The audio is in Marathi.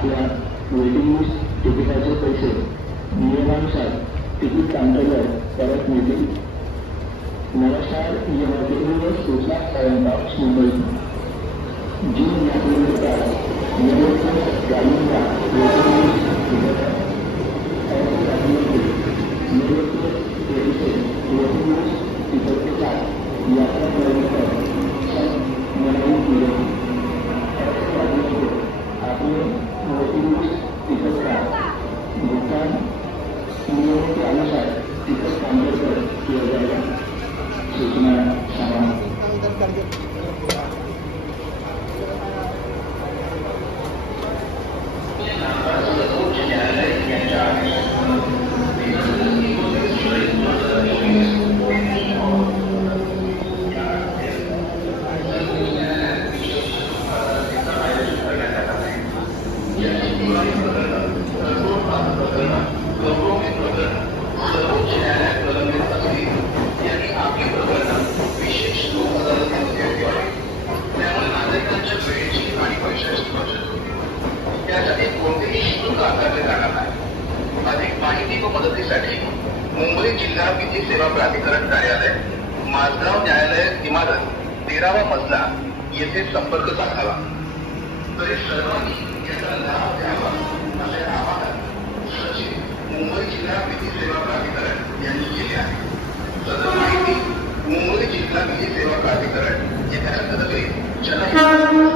आपल्या वेटिंग लिस्ट तिकिटाचे पैसे नियमानुसार तिकीट काउंटरवर परत मिळतील। नमस्कार, यह वेटिंग सूचना बॉक्स मुंबई जी यात्रियों नियोजित गाड़ियों का वेटिंग लिस्ट टिकट और यात्रियों के नियोजित ट्रेन से वेटिंग लिस्ट टिकट के साथ यात्रा करने पर मनाही की गई। ऐसे यात्रियों को अपने वेटिंग लिस्ट टिकट का भुगतान नियमों के अनुसार टिकट काउंटर पर किया जाएगा। सूचना समाप्त। अधिक माहिती व मदतीसाठी मुंबई जिल्हा विधी सेवा प्राधिकरण कार्यालय, माझगाव न्यायालय इमारत 13वा मजला येथे संपर्क साधावा। तरी सर्वांनी याचा लाभ घ्यावा असे आवाहन सचिव मुंबई जिल्हा विधी सेवा प्राधिकरण यांनी केले आहे। सदर माहिती मुंबई जिल्हा विधी सेवा प्राधिकरण येत्या सदरी जनहित